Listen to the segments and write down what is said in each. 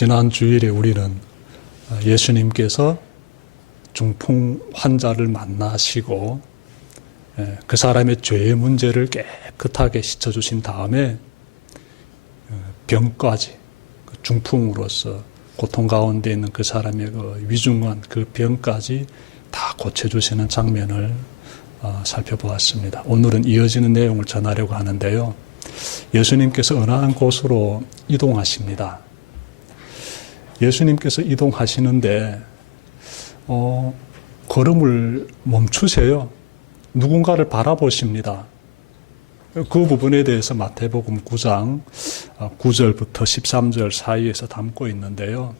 지난 주일에 우리는 예수님께서 중풍 환자를 만나시고 그 사람의 죄의 문제를 깨끗하게 씻어주신 다음에 병까지 중풍으로서 고통 가운데 있는 그 사람의 그 위중한 그 병까지 다 고쳐주시는 장면을 살펴보았습니다. 오늘은 이어지는 내용을 전하려고 하는데요. 예수님께서 어느 한 곳으로 이동하십니다. 예수님께서 이동하시는데 걸음을 멈추세요. 누군가를 바라보십니다. 그 부분에 대해서 마태복음 9장 9절부터 13절 사이에서 담고 있는데요.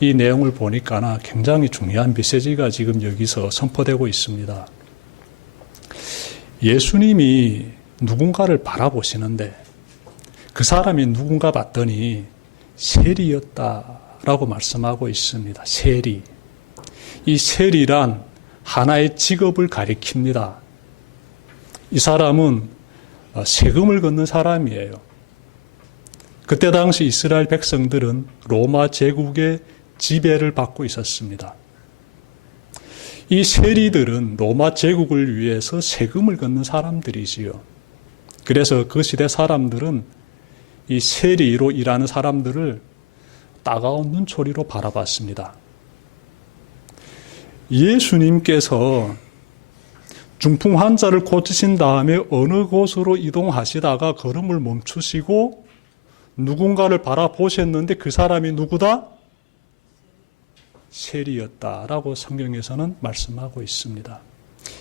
이 내용을 보니까 굉장히 중요한 메시지가 지금 여기서 선포되고 있습니다. 예수님이 누군가를 바라보시는데 그 사람이 누군가 봤더니 세리였다라고 말씀하고 있습니다. 세리. 이 세리란 하나의 직업을 가리킵니다. 이 사람은 세금을 걷는 사람이에요. 그때 당시 이스라엘 백성들은 로마 제국의 지배를 받고 있었습니다. 이 세리들은 로마 제국을 위해서 세금을 걷는 사람들이지요. 그래서 그 시대 사람들은 이 세리로 일하는 사람들을 따가운 눈초리로 바라봤습니다. 예수님께서 중풍 환자를 고치신 다음에 어느 곳으로 이동하시다가 걸음을 멈추시고 누군가를 바라보셨는데 그 사람이 누구다? 세리였다라고 성경에서는 말씀하고 있습니다.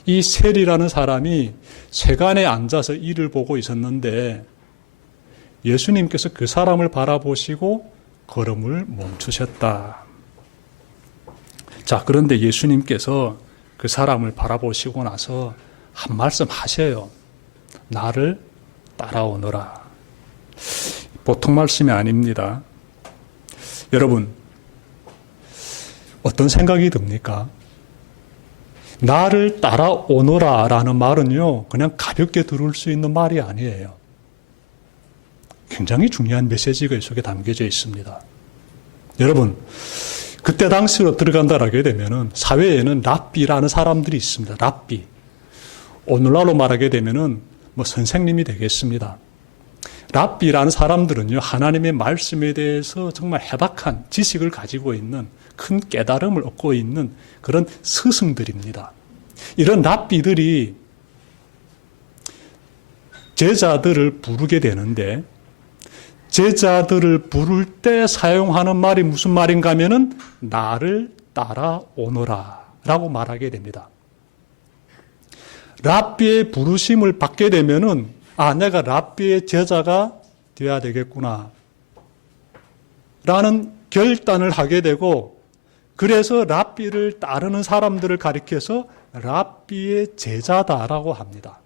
이 세리라는 사람이 세간에 앉아서 일을 보고 있었는데 예수님께서 그 사람을 바라보시고 걸음을 멈추셨다. 자, 그런데 예수님께서 그 사람을 바라보시고 나서 한 말씀 하셔요. 나를 따라오너라. 보통 말씀이 아닙니다. 여러분, 어떤 생각이 듭니까? 나를 따라오너라 라는 말은요, 그냥 가볍게 들을 수 있는 말이 아니에요. 굉장히 중요한 메시지가 이 속에 담겨져 있습니다. 여러분, 그때 당시로 들어간다라게 되면은 사회에는 랍비라는 사람들이 있습니다. 랍비. 오늘날로 말하게 되면은 선생님이 되겠습니다. 랍비라는 사람들은요, 하나님의 말씀에 대해서 정말 해박한 지식을 가지고 있는 큰 깨달음을 얻고 있는 그런 스승들입니다. 이런 랍비들이 제자들을 부르게 되는데 제자들을 부를 때 사용하는 말이 무슨 말인가 하면은 나를 따라오너라 라고 말하게 됩니다. 랍비의 부르심을 받게 되면은 내가 랍비의 제자가 되어야 되겠구나 라는 결단을 하게 되고 그래서 랍비를 따르는 사람들을 가리켜서 랍비의 제자다라고 합니다.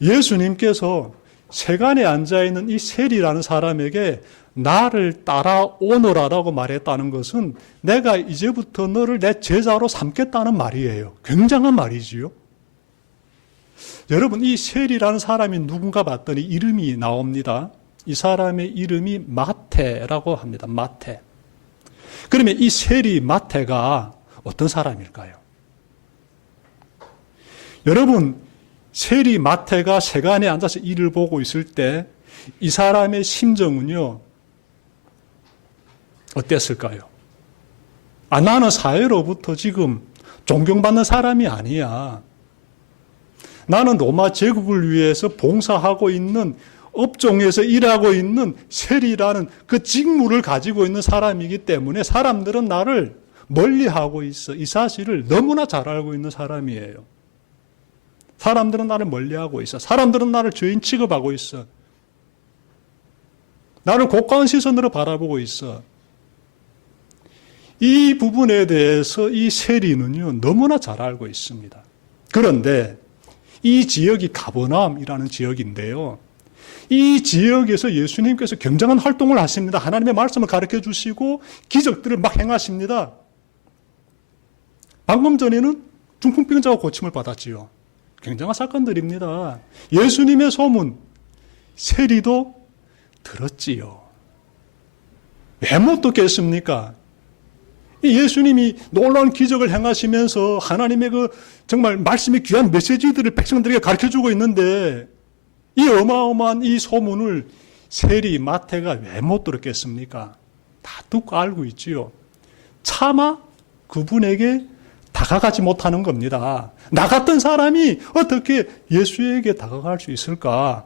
예수님께서 세간에 앉아있는 이 세리라는 사람에게 나를 따라오너라라고 말했다는 것은 내가 이제부터 너를 내 제자로 삼겠다는 말이에요. 굉장한 말이지요. 여러분, 이 세리라는 사람이 누군가 봤더니 이름이 나옵니다. 이 사람의 이름이 마태라고 합니다. 마태. 그러면 이 세리 마태가 어떤 사람일까요? 여러분, 세리 마태가 세간에 앉아서 일을 보고 있을 때 이 사람의 심정은요, 어땠을까요? 나는 사회로부터 지금 존경받는 사람이 아니야. 나는 로마 제국을 위해서 봉사하고 있는 업종에서 일하고 있는 세리라는 그 직무를 가지고 있는 사람이기 때문에 사람들은 나를 멀리하고 있어. 이 사실을 너무나 잘 알고 있는 사람이에요. 사람들은 나를 멀리하고 있어. 사람들은 나를 죄인 취급하고 있어. 나를 고가운 시선으로 바라보고 있어. 이 부분에 대해서 이 세리는요, 너무나 잘 알고 있습니다. 그런데 이 지역이 가버나움이라는 지역인데요. 이 지역에서 예수님께서 굉장한 활동을 하십니다. 하나님의 말씀을 가르쳐 주시고 기적들을 막 행하십니다. 방금 전에는 중풍병자가 고침을 받았지요. 굉장한 사건들입니다. 예수님의 소문, 세리도 들었지요. 왜 못 듣겠습니까? 예수님이 놀라운 기적을 행하시면서 하나님의 그 정말 말씀의 귀한 메시지들을 백성들에게 가르쳐주고 있는데 이 어마어마한 이 소문을 세리 마태가 왜 못 들었겠습니까? 다 듣고 알고 있지요. 차마 그분에게 다가가지 못하는 겁니다. 나 같은 사람이 어떻게 예수에게 다가갈 수 있을까?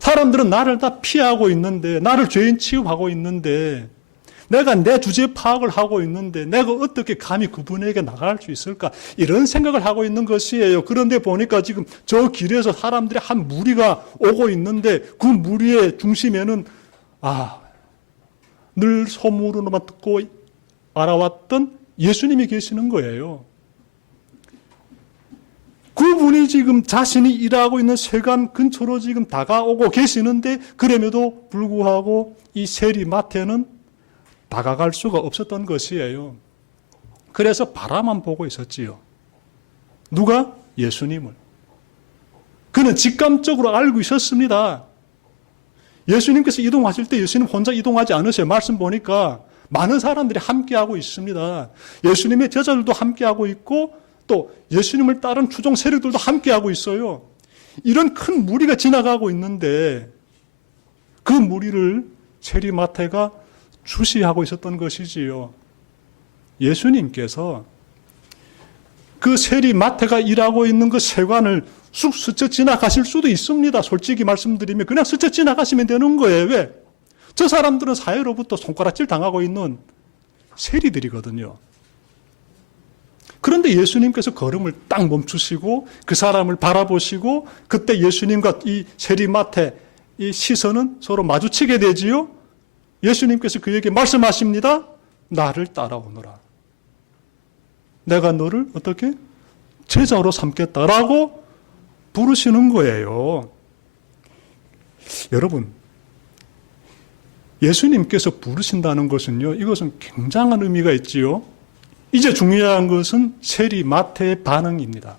사람들은 나를 다 피하고 있는데, 나를 죄인 취급하고 있는데, 내가 내 주제 파악을 하고 있는데 내가 어떻게 감히 그분에게 나갈 수 있을까? 이런 생각을 하고 있는 것이에요. 그런데 보니까 지금 저 길에서 사람들이 한 무리가 오고 있는데 그 무리의 중심에는 늘 소문으로만 듣고 알아왔던 예수님이 계시는 거예요. 그분이 지금 자신이 일하고 있는 세관 근처로 지금 다가오고 계시는데 그럼에도 불구하고 이 세리 마태는 다가갈 수가 없었던 것이에요. 그래서 바라만 보고 있었지요. 누가? 예수님을. 그는 직감적으로 알고 있었습니다. 예수님께서 이동하실 때 예수님 혼자 이동하지 않으세요. 말씀 보니까 많은 사람들이 함께하고 있습니다. 예수님의 제자들도 함께하고 있고 또 예수님을 따른 추종 세력들도 함께하고 있어요. 이런 큰 무리가 지나가고 있는데 그 무리를 세리 마태가 주시하고 있었던 것이지요. 예수님께서 그 세리 마태가 일하고 있는 그 세관을 쑥 스쳐 지나가실 수도 있습니다. 솔직히 말씀드리면 그냥 스쳐 지나가시면 되는 거예요. 왜? 저 사람들은 사회로부터 손가락질 당하고 있는 세리들이거든요. 그런데 예수님께서 걸음을 딱 멈추시고 그 사람을 바라보시고 그때 예수님과 이 세리 마태 이 시선은 서로 마주치게 되지요. 예수님께서 그에게 말씀하십니다. 나를 따라오너라. 내가 너를 어떻게? 제자로 삼겠다라고 부르시는 거예요. 여러분, 예수님께서 부르신다는 것은요, 이것은 굉장한 의미가 있지요. 이제 중요한 것은 세리 마태의 반응입니다.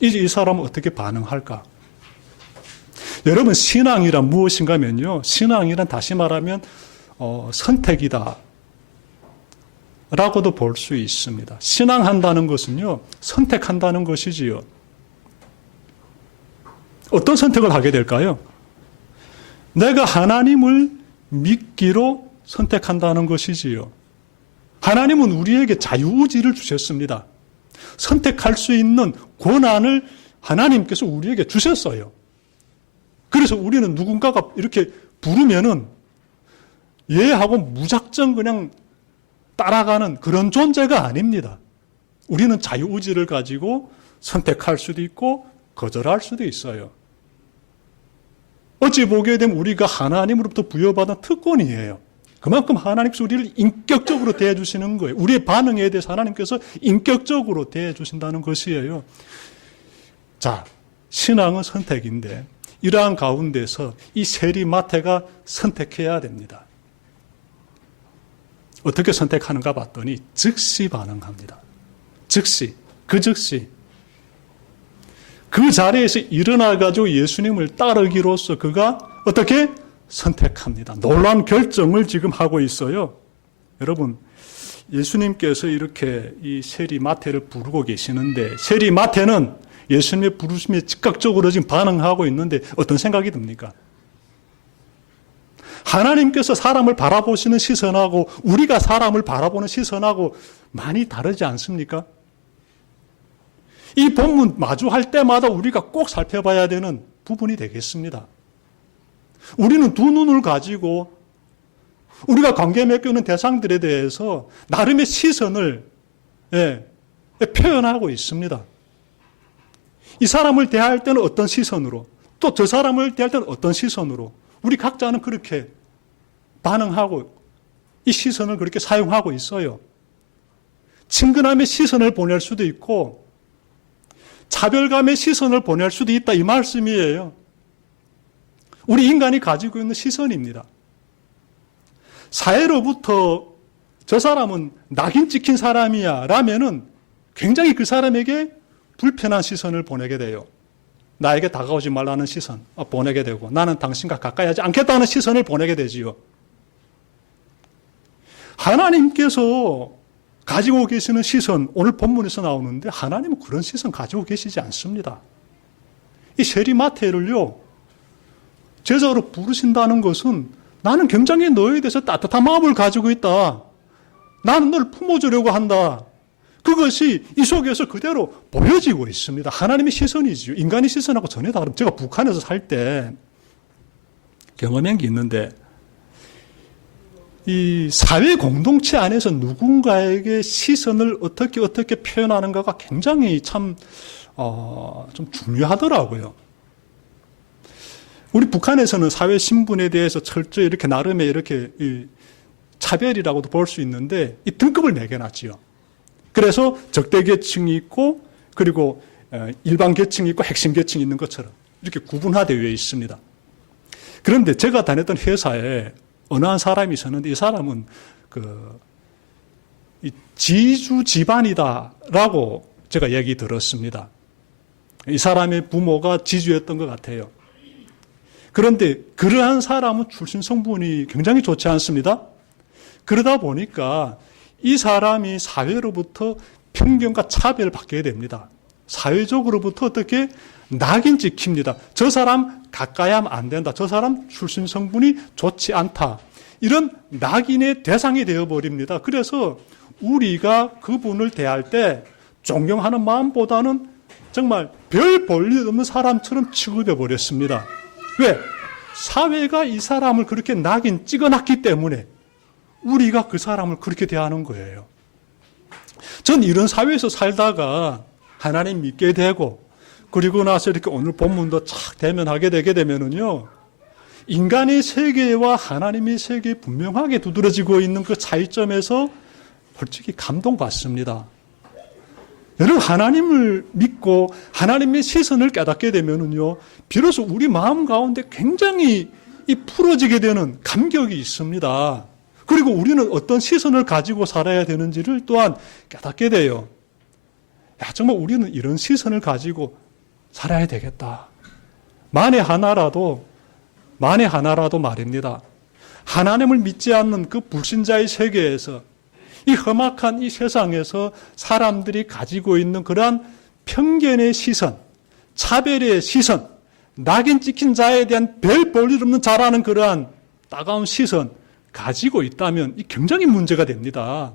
이제 이 사람은 어떻게 반응할까? 여러분, 신앙이란 무엇인가 하면요, 신앙이란 다시 말하면 선택이다 라고도 볼 수 있습니다. 신앙한다는 것은요, 선택한다는 것이지요. 어떤 선택을 하게 될까요? 내가 하나님을 믿기로 선택한다는 것이지요. 하나님은 우리에게 자유의지를 주셨습니다. 선택할 수 있는 권한을 하나님께서 우리에게 주셨어요. 그래서 우리는 누군가가 이렇게 부르면은 예하고 무작정 그냥 따라가는 그런 존재가 아닙니다. 우리는 자유의지를 가지고 선택할 수도 있고 거절할 수도 있어요. 어찌 보게 되면 우리가 하나님으로부터 부여받은 특권이에요. 그만큼 하나님께서 우리를 인격적으로 대해주시는 거예요. 우리의 반응에 대해서 하나님께서 인격적으로 대해주신다는 것이에요. 자, 신앙은 선택인데 이러한 가운데서 이 세리 마태가 선택해야 됩니다. 어떻게 선택하는가 봤더니 즉시 반응합니다. 즉시, 그 즉시. 그 자리에서 일어나가지고 예수님을 따르기로써 그가 어떻게 선택합니다. 놀라운 결정을 지금 하고 있어요. 여러분, 예수님께서 이렇게 이 세리 마태를 부르고 계시는데 세리 마태는 예수님의 부르심에 즉각적으로 지금 반응하고 있는데 어떤 생각이 듭니까? 하나님께서 사람을 바라보시는 시선하고 우리가 사람을 바라보는 시선하고 많이 다르지 않습니까? 이 본문 마주할 때마다 우리가 꼭 살펴봐야 되는 부분이 되겠습니다. 우리는 두 눈을 가지고 우리가 관계 맺고 있는 대상들에 대해서 나름의 시선을 표현하고 있습니다. 이 사람을 대할 때는 어떤 시선으로, 또 저 사람을 대할 때는 어떤 시선으로, 우리 각자는 그렇게 반응하고 이 시선을 그렇게 사용하고 있어요. 친근함의 시선을 보낼 수도 있고 차별감의 시선을 보낼 수도 있다, 이 말씀이에요. 우리 인간이 가지고 있는 시선입니다. 사회로부터 저 사람은 낙인 찍힌 사람이야 라면은 굉장히 그 사람에게 불편한 시선을 보내게 돼요. 나에게 다가오지 말라는 시선 보내게 되고 나는 당신과 가까이 하지 않겠다는 시선을 보내게 되지요. 하나님께서 가지고 계시는 시선, 오늘 본문에서 나오는데 하나님은 그런 시선 가지고 계시지 않습니다. 이 세리마태를요, 제자로 부르신다는 것은 나는 굉장히 너에 대해서 따뜻한 마음을 가지고 있다. 나는 널 품어주려고 한다. 그것이 이 속에서 그대로 보여지고 있습니다. 하나님의 시선이지요. 인간의 시선하고 전혀 다릅니다. 제가 북한에서 살 때 경험한 게 있는데 이 사회 공동체 안에서 누군가에게 시선을 어떻게 표현하는가가 굉장히 좀 중요하더라고요. 우리 북한에서는 사회 신분에 대해서 철저히 이렇게 나름의 이렇게 차별이라고도 볼 수 있는데 이 등급을 매겨놨지요. 그래서 적대 계층이 있고 그리고 일반 계층이 있고 핵심 계층이 있는 것처럼 이렇게 구분화되어 있습니다. 그런데 제가 다녔던 회사에 어느 한 사람이 있었는데 이 사람은 이 지주 집안이다라고 제가 얘기 들었습니다. 이 사람의 부모가 지주였던 것 같아요. 그런데 그러한 사람은 출신 성분이 굉장히 좋지 않습니다. 그러다 보니까 이 사람이 사회로부터 편견과 차별을 받게 됩니다. 사회적으로부터 어떻게 낙인 찍힙니다. 저 사람 가까이 하면 안 된다. 저 사람 출신 성분이 좋지 않다. 이런 낙인의 대상이 되어버립니다. 그래서 우리가 그분을 대할 때 존경하는 마음보다는 정말 별 볼 일 없는 사람처럼 취급해 버렸습니다. 왜? 사회가 이 사람을 그렇게 낙인 찍어놨기 때문에 우리가 그 사람을 그렇게 대하는 거예요. 전 이런 사회에서 살다가 하나님 믿게 되고 그리고 나서 이렇게 오늘 본문도 착 대면하게 되게 되면은요, 인간의 세계와 하나님의 세계에 분명하게 두드러지고 있는 그 차이점에서 솔직히 감동받습니다. 여러분, 하나님을 믿고 하나님의 시선을 깨닫게 되면은요, 비로소 우리 마음 가운데 굉장히 풀어지게 되는 감격이 있습니다. 그리고 우리는 어떤 시선을 가지고 살아야 되는지를 또한 깨닫게 돼요. 야, 정말 우리는 이런 시선을 가지고 살아야 되겠다. 만에 하나라도 말입니다. 하나님을 믿지 않는 그 불신자의 세계에서 이 험악한 이 세상에서 사람들이 가지고 있는 그러한 편견의 시선, 차별의 시선, 낙인 찍힌 자에 대한 별 볼 일 없는 자라는 그러한 따가운 시선 가지고 있다면 이 굉장히 문제가 됩니다.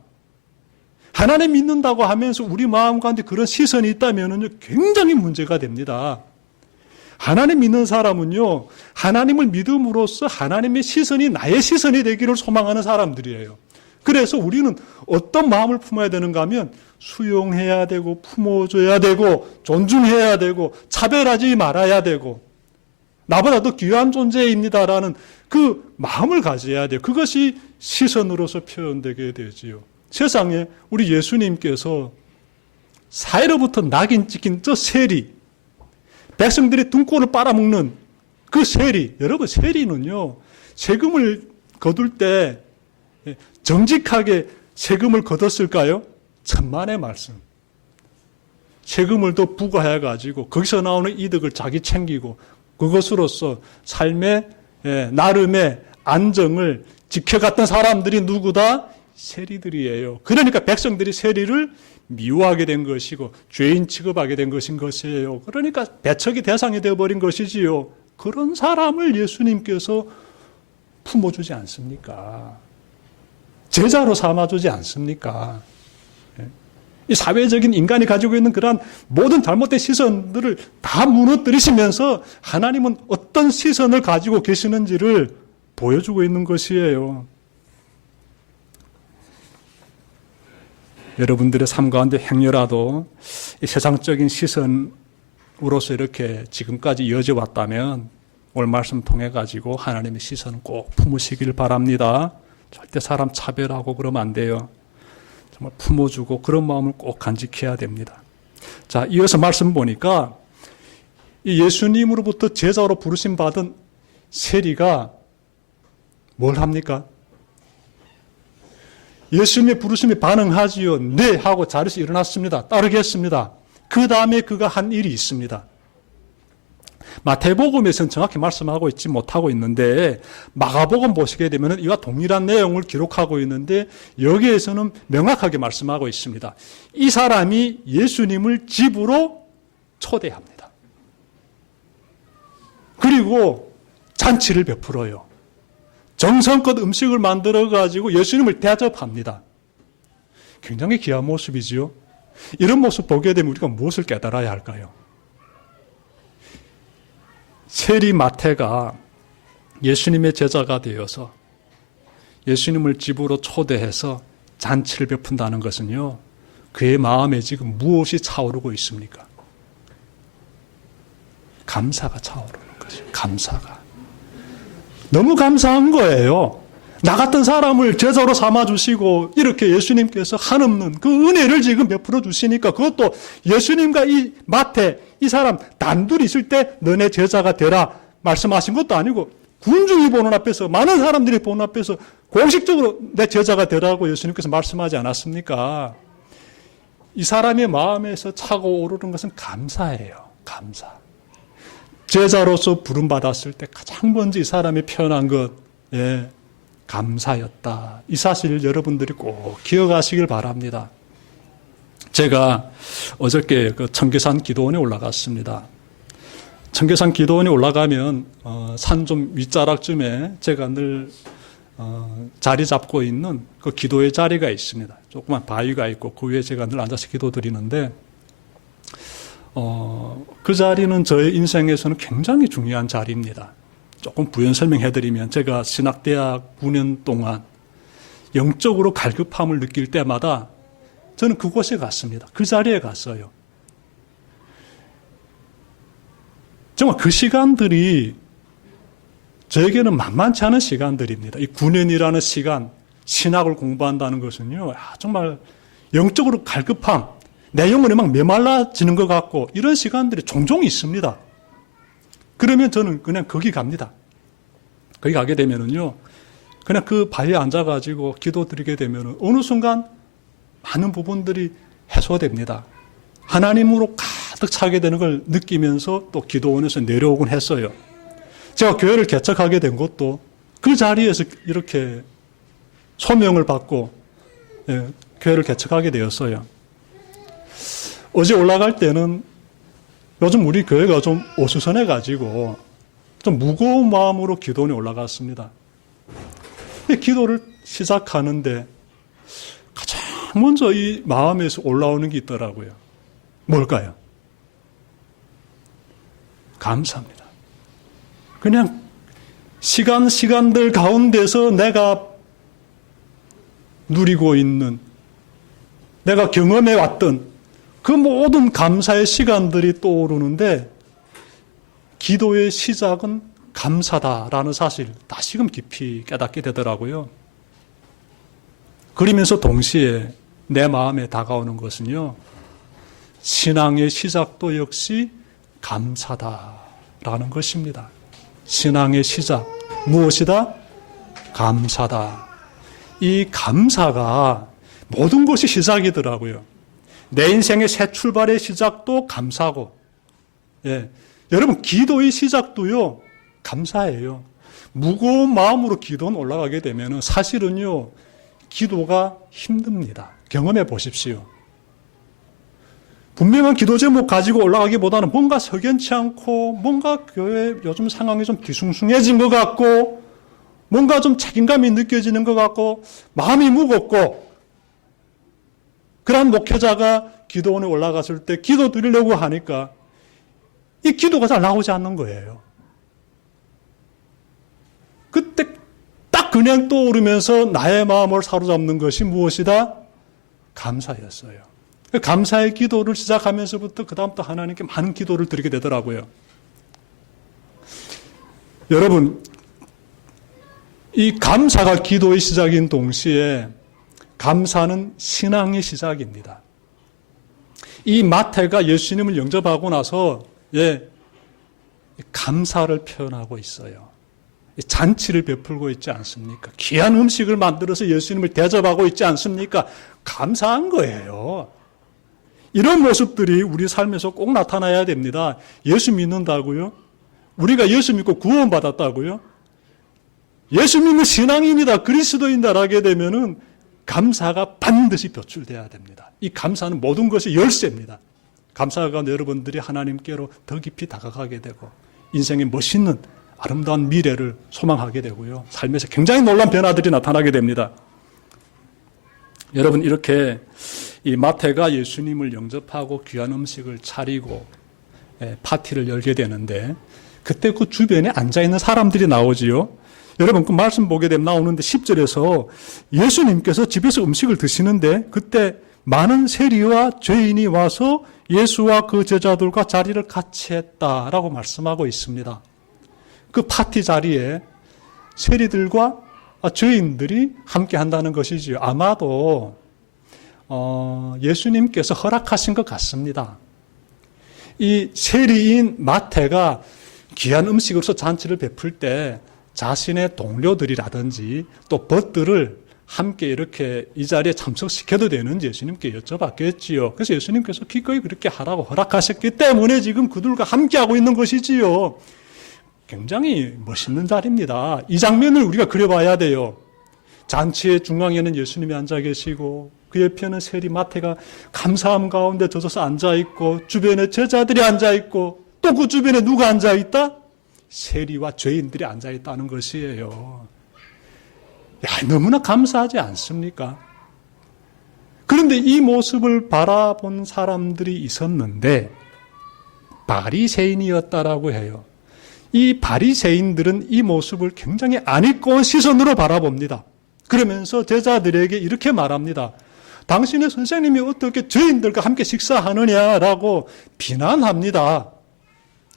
하나님 믿는다고 하면서 우리 마음 가운데 그런 시선이 있다면 굉장히 문제가 됩니다. 하나님 믿는 사람은요, 하나님을 믿음으로써 하나님의 시선이 나의 시선이 되기를 소망하는 사람들이에요. 그래서 우리는 어떤 마음을 품어야 되는가 하면 수용해야 되고 품어줘야 되고 존중해야 되고 차별하지 말아야 되고 나보다 더 귀한 존재입니다라는 그 마음을 가져야 돼요. 그것이 시선으로서 표현되게 되지요. 세상에 우리 예수님께서 사회로부터 낙인 찍힌 저 세리, 백성들의 등골을 빨아먹는 그 세리, 여러분 세리는요, 세금을 거둘 때 정직하게 세금을 거뒀을까요? 천만의 말씀. 세금을 더 부과해가지고 거기서 나오는 이득을 자기 챙기고 그것으로서 삶의 나름의 안정을 지켜갔던 사람들이 누구다? 세리들이에요. 그러니까 백성들이 세리를 미워하게 된 것이고 죄인 취급하게 된 것인 것이에요. 그러니까 배척이 대상이 되어버린 것이지요. 그런 사람을 예수님께서 품어주지 않습니까? 제자로 삼아주지 않습니까? 이 사회적인 인간이 가지고 있는 그러한 모든 잘못된 시선들을 다 무너뜨리시면서 하나님은 어떤 시선을 가지고 계시는지를 보여주고 있는 것이에요. 여러분들의 삶 가운데 행여라도 이 세상적인 시선으로서 이렇게 지금까지 이어져 왔다면 오늘 말씀 통해 가지고 하나님의 시선을 꼭 품으시길 바랍니다. 절대 사람 차별하고 그러면 안 돼요. 정말 품어주고 그런 마음을 꼭 간직해야 됩니다. 자, 이어서 말씀 보니까 이 예수님으로부터 제자로 부르심 받은 세리가 뭘 합니까? 예수님의 부르심에 반응하지요. 네 하고 자리에서 일어났습니다. 따르겠습니다. 그 다음에 그가 한 일이 있습니다. 마태복음에서는 정확히 말씀하고 있지 못하고 있는데 마가복음 보시게 되면 이와 동일한 내용을 기록하고 있는데 여기에서는 명확하게 말씀하고 있습니다. 이 사람이 예수님을 집으로 초대합니다. 그리고 잔치를 베풀어요. 정성껏 음식을 만들어 가지고 예수님을 대접합니다. 굉장히 귀한 모습이지요. 이런 모습 보게 되면 우리가 무엇을 깨달아야 할까요? 세리 마태가 예수님의 제자가 되어서 예수님을 집으로 초대해서 잔치를 베푼다는 것은요, 그의 마음에 지금 무엇이 차오르고 있습니까? 감사가 차오르는 것이죠. 감사가. 너무 감사한 거예요. 나 같은 사람을 제자로 삼아주시고 이렇게 예수님께서 한없는 그 은혜를 지금 베풀어 주시니까 그것도 예수님과 이 마태 이 사람 단둘이 있을 때 너네 제자가 되라 말씀하신 것도 아니고 군중이 보는 앞에서 많은 사람들이 보는 앞에서 공식적으로 내 제자가 되라고 예수님께서 말씀하지 않았습니까? 이 사람의 마음에서 차고 오르는 것은 감사예요. 감사. 제자로서 부름받았을 때 가장 먼저 이 사람이 표현한 것, 예, 감사였다. 이 사실을 여러분들이 꼭 기억하시길 바랍니다. 제가 어저께 그 청계산 기도원에 올라갔습니다. 청계산 기도원에 올라가면 산 좀 윗자락쯤에 제가 늘 자리 잡고 있는 그 기도의 자리가 있습니다. 조그만 바위가 있고 그 위에 제가 늘 앉아서 기도드리는데 그 자리는 저의 인생에서는 굉장히 중요한 자리입니다. 조금 부연 설명해드리면 제가 신학대학 9년 동안 영적으로 갈급함을 느낄 때마다 저는 그곳에 갔습니다. 그 자리에 갔어요. 정말 그 시간들이 저에게는 만만치 않은 시간들입니다. 이 9년이라는 시간, 신학을 공부한다는 것은요, 정말 영적으로 갈급함, 내 영혼이 막 메말라지는 것 같고 이런 시간들이 종종 있습니다. 그러면 저는 그냥 거기 갑니다. 거기 가게 되면은요, 그냥 그 바위에 앉아가지고 기도 드리게 되면은 어느 순간 많은 부분들이 해소됩니다. 하나님으로 가득 차게 되는 걸 느끼면서 또 기도원에서 내려오곤 했어요. 제가 교회를 개척하게 된 것도 그 자리에서 이렇게 소명을 받고 교회를 개척하게 되었어요. 어제 올라갈 때는 요즘 우리 교회가 좀 어수선해가지고 좀 무거운 마음으로 기도원에 올라갔습니다. 기도를 시작하는데 가장 먼저 이 마음에서 올라오는 게 있더라고요. 뭘까요? 감사합니다. 그냥 시간들 가운데서 내가 누리고 있는, 내가 경험해 왔던 그 모든 감사의 시간들이 떠오르는데 기도의 시작은 감사다라는 사실 다시금 깊이 깨닫게 되더라고요. 그러면서 동시에 내 마음에 다가오는 것은요, 신앙의 시작도 역시 감사다라는 것입니다. 신앙의 시작, 무엇이다? 감사다. 이 감사가 모든 것이 시작이더라고요. 내 인생의 새 출발의 시작도 감사고, 예, 여러분 기도의 시작도요 감사예요. 무거운 마음으로 기도는 올라가게 되면 사실은요 기도가 힘듭니다. 경험해 보십시오. 분명한 기도 제목 가지고 올라가기보다는 뭔가 석연치 않고 뭔가 교회 요즘 상황이 좀 뒤숭숭해진 것 같고 뭔가 좀 책임감이 느껴지는 것 같고 마음이 무겁고 그런 목회자가 기도원에 올라갔을 때 기도 드리려고 하니까 이 기도가 잘 나오지 않는 거예요. 그때 딱 그냥 떠오르면서 나의 마음을 사로잡는 것이 무엇이다? 감사였어요. 감사의 기도를 시작하면서부터 그 다음부터 하나님께 많은 기도를 드리게 되더라고요. 여러분, 이 감사가 기도의 시작인 동시에 감사는 신앙의 시작입니다. 이 마태가 예수님을 영접하고 나서 감사를 표현하고 있어요. 잔치를 베풀고 있지 않습니까? 귀한 음식을 만들어서 예수님을 대접하고 있지 않습니까? 감사한 거예요. 이런 모습들이 우리 삶에서 꼭 나타나야 됩니다. 예수 믿는다고요? 우리가 예수 믿고 구원받았다고요? 예수 믿는 신앙인이다, 그리스도인이다 하게 되면은 감사가 반드시 표출돼야 됩니다. 이 감사는 모든 것이 열쇠입니다. 감사가 여러분들이 하나님께로 더 깊이 다가가게 되고 인생의 멋있는 아름다운 미래를 소망하게 되고요. 삶에서 굉장히 놀라운 변화들이 나타나게 됩니다. 여러분, 이렇게 이 마태가 예수님을 영접하고 귀한 음식을 차리고 파티를 열게 되는데 그때 그 주변에 앉아있는 사람들이 나오지요. 여러분, 그 말씀 보게 되면 나오는데 10절에서 예수님께서 집에서 음식을 드시는데 그때 많은 세리와 죄인이 와서 예수와 그 제자들과 자리를 같이 했다라고 말씀하고 있습니다. 그 파티 자리에 세리들과 죄인들이 함께 한다는 것이지요. 아마도 예수님께서 허락하신 것 같습니다. 이 세리인 마태가 귀한 음식으로서 잔치를 베풀 때 자신의 동료들이라든지 또 벗들을 함께 이렇게 이 자리에 참석시켜도 되는지 예수님께 여쭤봤겠지요. 그래서 예수님께서 기꺼이 그렇게 하라고 허락하셨기 때문에 지금 그들과 함께하고 있는 것이지요. 굉장히 멋있는 자리입니다. 이 장면을 우리가 그려봐야 돼요. 잔치의 중앙에는 예수님이 앉아 계시고 그 옆에는 세리 마태가 감사함 가운데 젖어서 앉아있고 주변에 제자들이 앉아있고 또 그 주변에 누가 앉아있다? 세리와 죄인들이 앉아있다는 것이에요. 야, 너무나 감사하지 않습니까? 그런데 이 모습을 바라본 사람들이 있었는데 바리새인이었다라고 해요. 이 바리새인들은 이 모습을 굉장히 안이꺼운 시선으로 바라봅니다. 그러면서 제자들에게 이렇게 말합니다. 당신의 선생님이 어떻게 죄인들과 함께 식사하느냐라고 비난합니다.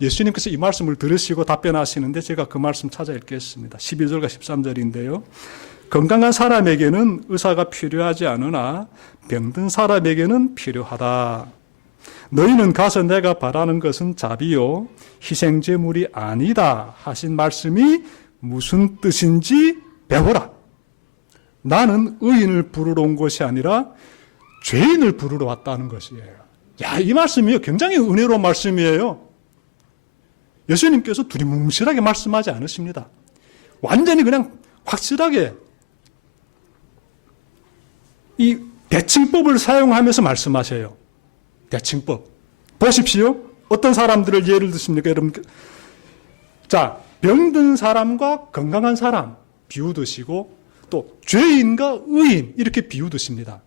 예수님께서 이 말씀을 들으시고 답변하시는데 제가 그 말씀 찾아 읽겠습니다. 12절과 13절인데요. 건강한 사람에게는 의사가 필요하지 않으나 병든 사람에게는 필요하다. 너희는 가서 내가 바라는 것은 자비요 희생제물이 아니다 하신 말씀이 무슨 뜻인지 배워라. 나는 의인을 부르러 온 것이 아니라 죄인을 부르러 왔다는 것이에요. 야, 이 말씀이요 굉장히 은혜로운 말씀이에요. 예수님께서 두리뭉실하게 말씀하지 않으십니다. 완전히 그냥 확실하게 이 대칭법을 사용하면서 말씀하셔요. 대칭법. 보십시오. 어떤 사람들을 예를 드십니까, 여러분? 자, 병든 사람과 건강한 사람 비유드시고 또 죄인과 의인 이렇게 비유드십니다.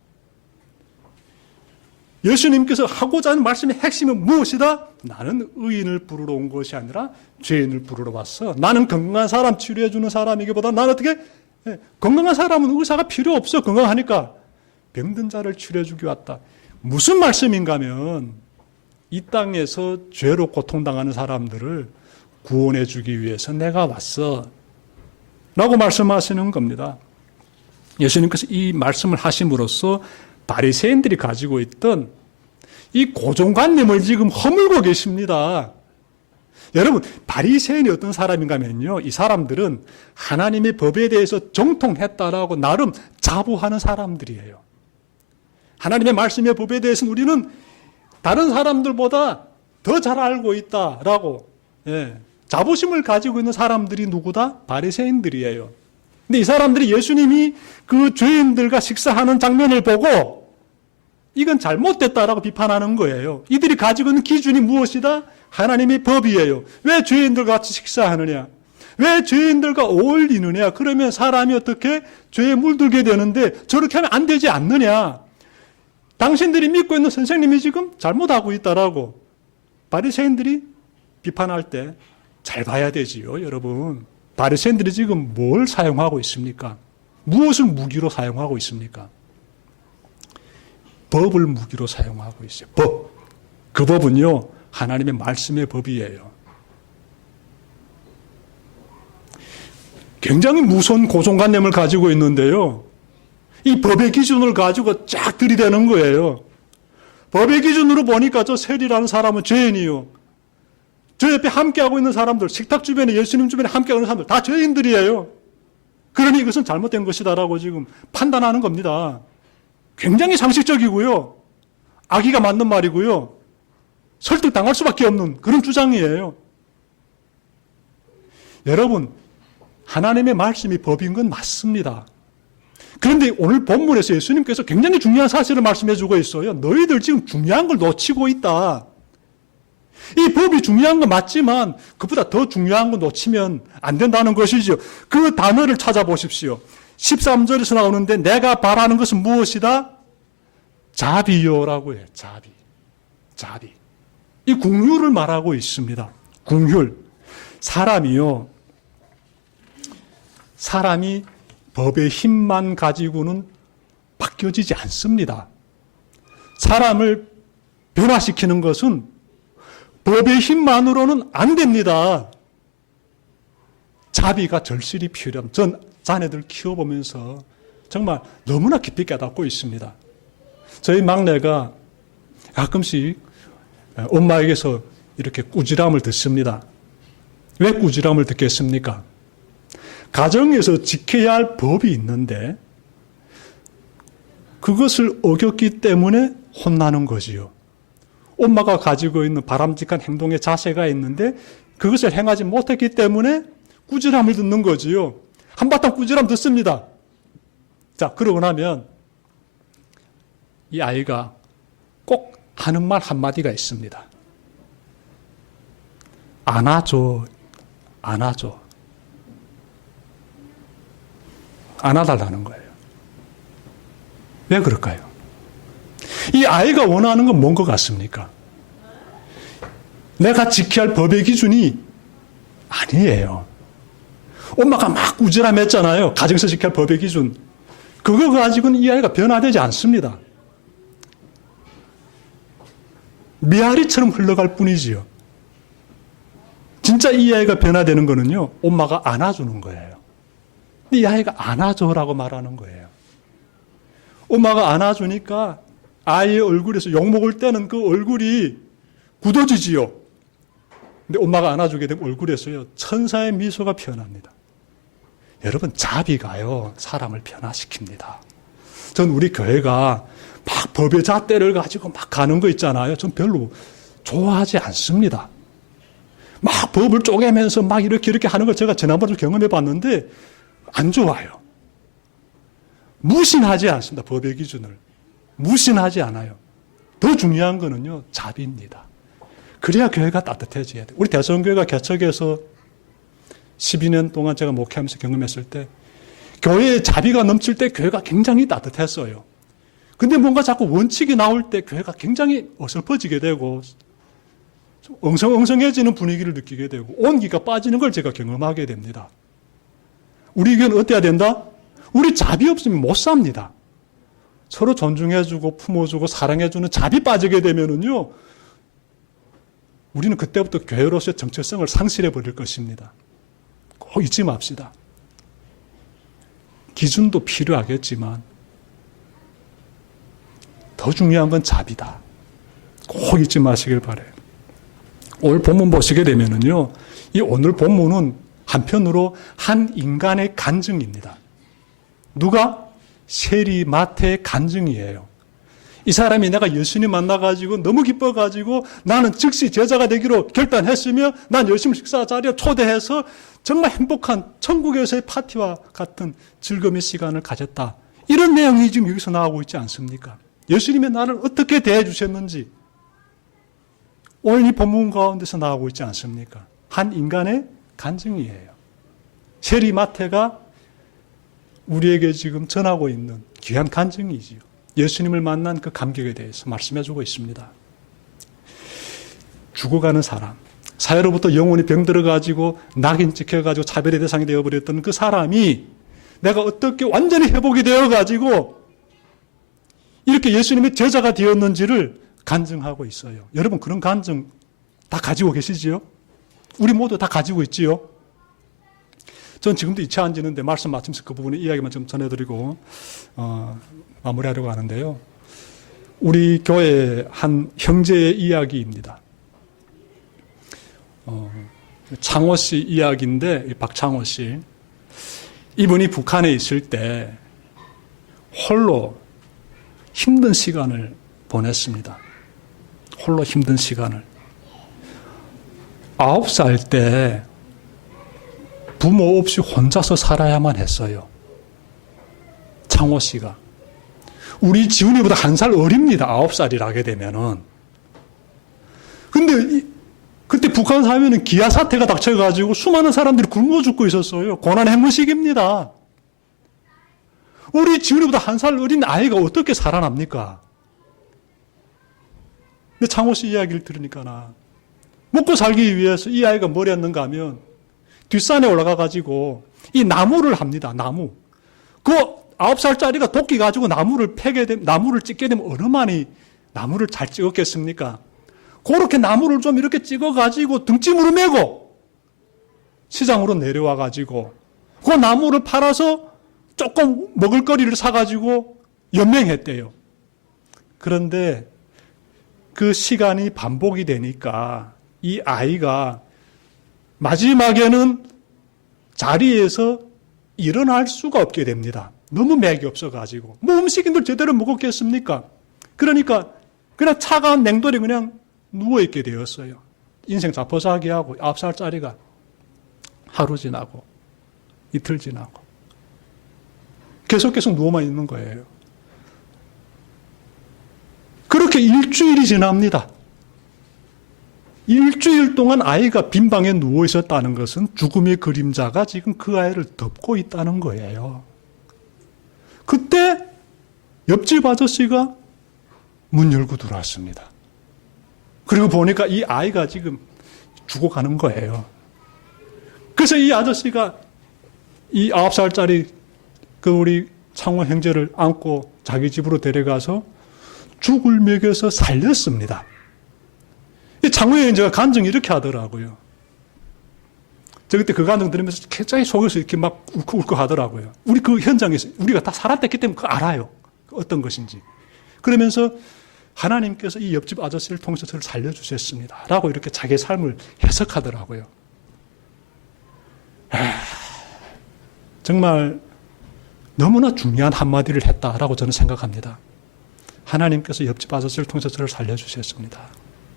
예수님께서 하고자 하는 말씀의 핵심은 무엇이다? 나는 의인을 부르러 온 것이 아니라 죄인을 부르러 왔어. 나는 건강한 사람 치료해 주는 사람이기보다 나는 어떻게? 건강한 사람은 의사가 필요 없어. 건강하니까. 병든 자를 치료해 주기 왔다. 무슨 말씀인가 하면 이 땅에서 죄로 고통당하는 사람들을 구원해 주기 위해서 내가 왔어. 라고 말씀하시는 겁니다. 예수님께서 이 말씀을 하심으로써 바리새인들이 가지고 있던 이 고정관념을 지금 허물고 계십니다. 여러분, 바리새인이 어떤 사람인가 하면요, 이 사람들은 하나님의 법에 대해서 정통했다라고 나름 자부하는 사람들이에요. 하나님의 말씀의 법에 대해서는 우리는 다른 사람들보다 더 잘 알고 있다라고 자부심을 가지고 있는 사람들이 누구다? 바리새인들이에요. 근데 이 사람들이 예수님이 그 죄인들과 식사하는 장면을 보고 이건 잘못됐다라고 비판하는 거예요. 이들이 가지고 있는 기준이 무엇이다? 하나님의 법이에요. 왜 죄인들과 같이 식사하느냐? 왜 죄인들과 어울리느냐? 그러면 사람이 어떻게 죄에 물들게 되는데 저렇게 하면 안 되지 않느냐? 당신들이 믿고 있는 선생님이 지금 잘못하고 있다라고 바리새인들이 비판할 때 잘 봐야 되지요, 여러분. 바리새인들이 지금 뭘 사용하고 있습니까? 무엇을 무기로 사용하고 있습니까? 법을 무기로 사용하고 있어요. 법. 그 법은요, 하나님의 말씀의 법이에요. 굉장히 무서운 고정관념을 가지고 있는데요. 이 법의 기준을 가지고 쫙 들이대는 거예요. 법의 기준으로 보니까 저 세리라는 사람은 죄인이요. 저 옆에 함께하고 있는 사람들, 식탁 주변에 예수님 주변에 함께하고 있는 사람들 다 죄인들이에요. 그러니 이것은 잘못된 것이다라고 지금 판단하는 겁니다. 굉장히 상식적이고요. 악의가 맞는 말이고요. 설득당할 수밖에 없는 그런 주장이에요. 여러분, 하나님의 말씀이 법인 건 맞습니다. 그런데 오늘 본문에서 예수님께서 굉장히 중요한 사실을 말씀해 주고 있어요. 너희들 지금 중요한 걸 놓치고 있다. 이 법이 중요한 건 맞지만 그보다 더 중요한 거 놓치면 안 된다는 것이죠. 그 단어를 찾아보십시오. 13절에서 나오는데 내가 바라는 것은 무엇이다? 자비요라고 해요. 자비. 이 긍휼을 말하고 있습니다. 긍휼. 사람이 법의 힘만 가지고는 바뀌어지지 않습니다. 사람을 변화시키는 것은 법의 힘만으로는 안 됩니다. 자비가 절실히 필요합니다. 전 자녀들 키워보면서 정말 너무나 깊이 깨닫고 있습니다. 저희 막내가 가끔씩 엄마에게서 이렇게 꾸지람을 듣습니다. 왜 꾸지람을 듣겠습니까? 가정에서 지켜야 할 법이 있는데 그것을 어겼기 때문에 혼나는 거지요. 엄마가 가지고 있는 바람직한 행동의 자세가 있는데 그것을 행하지 못했기 때문에 꾸지람을 듣는 거지요. 한바탕 꾸지람 듣습니다. 자, 그러고 나면 이 아이가 꼭 하는 말 한마디가 있습니다. 안아줘. 안아달라는 거예요. 왜 그럴까요? 이 아이가 원하는 건 뭔 것 같습니까? 내가 지켜야 할 법의 기준이 아니에요. 엄마가 막 꾸지람했잖아요. 가정에서 지켜야 할 법의 기준. 그거 가지고는 이 아이가 변화되지 않습니다. 메아리처럼 흘러갈 뿐이지요. 진짜 이 아이가 변화되는 거는요, 엄마가 안아주는 거예요. 이 아이가 안아줘라고 말하는 거예요. 엄마가 안아주니까 아이의 얼굴에서 욕먹을 때는 그 얼굴이 굳어지지요. 근데 엄마가 안아주게 되면 얼굴에서요, 천사의 미소가 피어납니다. 여러분, 자비가요, 사람을 변화시킵니다. 전 우리 교회가 막 법의 잣대를 가지고 막 가는 거 있잖아요. 전 별로 좋아하지 않습니다. 막 법을 쪼개면서 막 이렇게 하는 걸 제가 지난번에 경험해 봤는데 안 좋아요. 무신하지 않습니다. 법의 기준을. 무신하지 않아요. 더 중요한 거는요, 자비입니다. 그래야 교회가 따뜻해져야 돼요. 우리 대성교회가 개척해서 12년 동안 제가 목회하면서 경험했을 때 교회에 자비가 넘칠 때 교회가 굉장히 따뜻했어요. 근데 뭔가 자꾸 원칙이 나올 때 교회가 굉장히 어설퍼지게 되고 좀 엉성엉성해지는 분위기를 느끼게 되고 온기가 빠지는 걸 제가 경험하게 됩니다. 우리 교회는 어때야 된다? 우리 자비 없으면 못 삽니다. 서로 존중해주고 품어주고 사랑해주는 자비 빠지게 되면은요, 우리는 그때부터 교회로서의 정체성을 상실해버릴 것입니다. 꼭 잊지 맙시다. 기준도 필요하겠지만 더 중요한 건 자비다. 꼭 잊지 마시길 바라요. 오늘 본문 보시게 되면은요, 이 오늘 본문은 한편으로 한 인간의 간증입니다. 누가? 세리마태의 간증이에요. 이 사람이 내가 예수님 만나가지고 너무 기뻐가지고 나는 즉시 제자가 되기로 결단했으며 난 열심히 식사 자리에 초대해서 정말 행복한 천국에서의 파티와 같은 즐거움의 시간을 가졌다. 이런 내용이 지금 여기서 나오고 있지 않습니까? 예수님이 나를 어떻게 대해 주셨는지 오늘 이 본문 가운데서 나오고 있지 않습니까? 한 인간의 간증이에요. 세리마태가 우리에게 지금 전하고 있는 귀한 간증이지요. 예수님을 만난 그 감격에 대해서 말씀해주고 있습니다. 죽어가는 사람, 사회로부터 영혼이 병들어가지고 낙인 찍혀가지고 차별의 대상이 되어버렸던 그 사람이 내가 어떻게 완전히 회복이 되어가지고 이렇게 예수님의 제자가 되었는지를 간증하고 있어요. 여러분, 그런 간증 다 가지고 계시지요? 우리 모두 다 가지고 있지요? 전 지금도 이차 앉는데 말씀 마치면서 그 부분의 이야기만 좀 전해드리고 마무리하려고 하는데요. 우리 교회 한 형제의 이야기입니다. 창호 씨 이야기인데, 박창호 씨. 이분이 북한에 있을 때 홀로 힘든 시간을 보냈습니다. 홀로 힘든 시간을. 9살 때 부모 없이 혼자서 살아야만 했어요. 창호 씨가. 우리 지훈이보다 1살 어립니다. 9살이라 하게 되면은. 근데 그때 북한 사회는 기아 사태가 닥쳐가지고 수많은 사람들이 굶어 죽고 있었어요. 고난 행문식입니다. 우리 지훈이보다 1살 어린 아이가 어떻게 살아납니까? 근데 창호 씨 이야기를 들으니까 먹고 살기 위해서 이 아이가 뭘 했는가 하면 뒷산에 올라가가지고 이 나무를 합니다. 나무. 그 9살짜리가 도끼 가지고 나무를 찢게 되면 어느 많이 나무를 잘 찍었겠습니까? 그렇게 나무를 좀 이렇게 찍어가지고 등짐으로 메고 시장으로 내려와가지고 그 나무를 팔아서 조금 먹을거리를 사가지고 연명했대요. 그런데 그 시간이 반복이 되니까 이 아이가 마지막에는 자리에서 일어날 수가 없게 됩니다. 너무 맥이 없어가지고. 뭐 음식인들 제대로 먹었겠습니까? 그러니까 그냥 차가운 냉돌에 그냥 누워있게 되었어요. 인생 자포자기하고 9살짜리가 하루 지나고 이틀 지나고 계속 누워만 있는 거예요. 그렇게 일주일이 지납니다. 일주일 동안 아이가 빈 방에 누워 있었다는 것은 죽음의 그림자가 지금 그 아이를 덮고 있다는 거예요. 그때 옆집 아저씨가 문 열고 들어왔습니다. 그리고 보니까 이 아이가 지금 죽어가는 거예요. 그래서 이 아저씨가 이 9살짜리 그 우리 창호 형제를 안고 자기 집으로 데려가서 죽을 먹여서 살렸습니다. 이 창호 형제가 간증 이렇게 하더라고요. 저 그때 그 간증 들으면서 굉장히 속에서 이렇게 막 울컥울컥 하더라고요. 우리 그 현장에서 우리가 다 살았기 때문에 그거 알아요. 어떤 것인지. 그러면서 하나님께서 이 옆집 아저씨를 통해서 저를 살려주셨습니다. 라고 이렇게 자기의 삶을 해석하더라고요. 정말 너무나 중요한 한마디를 했다라고 저는 생각합니다. 하나님께서 옆집 아저씨를 통해서 저를 살려주셨습니다.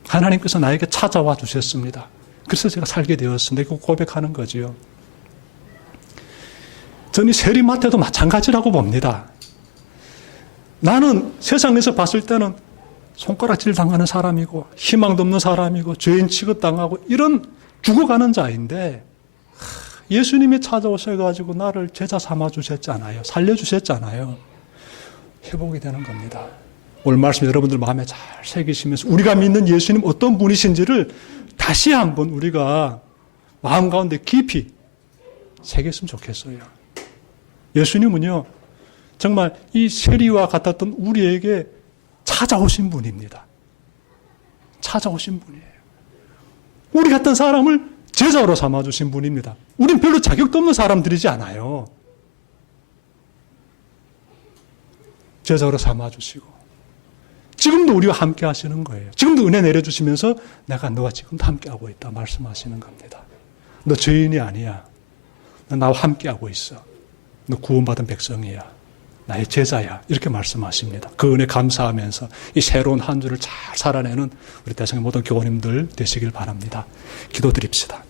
하나님께서 나에게 찾아와 주셨습니다. 그래서 제가 살게 되었습니다. 이거 고백하는 거지요. 저는 이 세리마태도 마찬가지라고 봅니다. 나는 세상에서 봤을 때는 손가락질 당하는 사람이고 희망도 없는 사람이고 죄인 취급당하고 이런 죽어가는 자인데 예수님이 찾아오셔가지고 나를 제자 삼아주셨잖아요. 살려주셨잖아요. 회복이 되는 겁니다. 오늘 말씀 여러분들 마음에 잘 새기시면서 우리가 믿는 예수님 어떤 분이신지를 다시 한번 우리가 마음 가운데 깊이 새겼으면 좋겠어요. 예수님은요, 정말 이 세리와 같았던 우리에게 찾아오신 분입니다. 찾아오신 분이에요. 우리 같은 사람을 제자로 삼아주신 분입니다. 우린 별로 자격도 없는 사람들이지 않아요. 제자로 삼아주시고 지금도 우리와 함께 하시는 거예요. 지금도 은혜 내려주시면서 내가 너와 지금도 함께하고 있다 말씀하시는 겁니다. 너 죄인이 아니야. 너 나와 함께하고 있어. 너 구원받은 백성이야. 나의 제자야. 이렇게 말씀하십니다. 그 은혜 감사하면서 이 새로운 한 주를 잘 살아내는 우리 대성의 모든 교우님들 되시길 바랍니다. 기도드립시다.